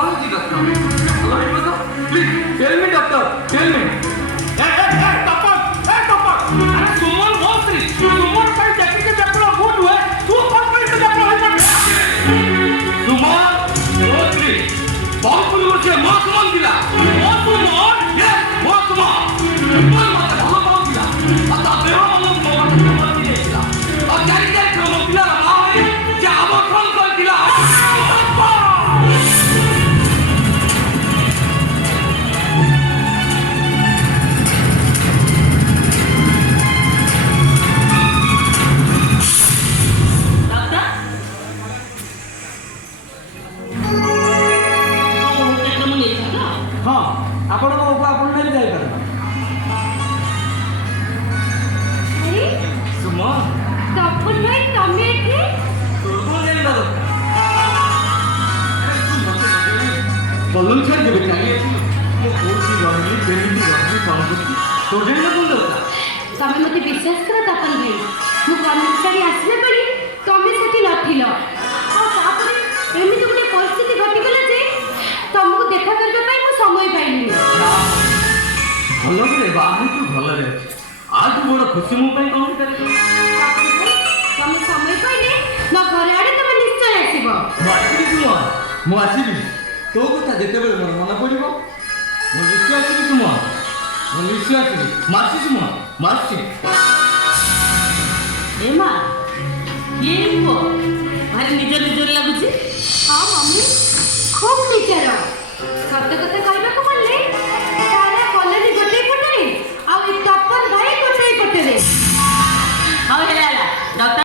कौन सी doctor please tell me doctor tell me अरे सुमन मोस्त्री सुमन पर जाके के डॉक्टर गुड हुए तू कौन पर के डॉक्टर है सुमन मोस्त्री बहुत पुलिस से मौसम दिला सुमन ये मौसम सुमन मत भालो भाव दिला आता देह मन मत दिला और जारी जारी क्रम दिला ना है जे आमंत्रण कर दिला हां आपण को आपण नहीं जाई पर अरे सुमन तपन भाई तमे एठी तो नहीं ना बलून छाड़ के चाहिए वो कोसी गरमी बेनी गरमी काम करती तो जाई ना बोल तमे मते विश्वास कर तपन भाई मु कर्मचारी आसले पड़ी तमे सेठी नथिलो आ तापरे एमिति गुटे परिस्थिति घटी गेला जे तुमको देखा करबे पई मु समय पाइली भलो रे बाहु तू भलो रे आज बड़ खुशी मु पई कौन करे तमे समय पाइले न घरे आडे तमे निश्चय आसीबो मासी तू मु आसीबी तो कथा जेते बेले मोर मन पड़िबो मु निश्चय आसीबी तुम मु निश्चय आसीबी मासी तुम मासी एमा ये को भारी निज निज लागुची हां मम्मी खूब निचार सत्य कथा कहबा को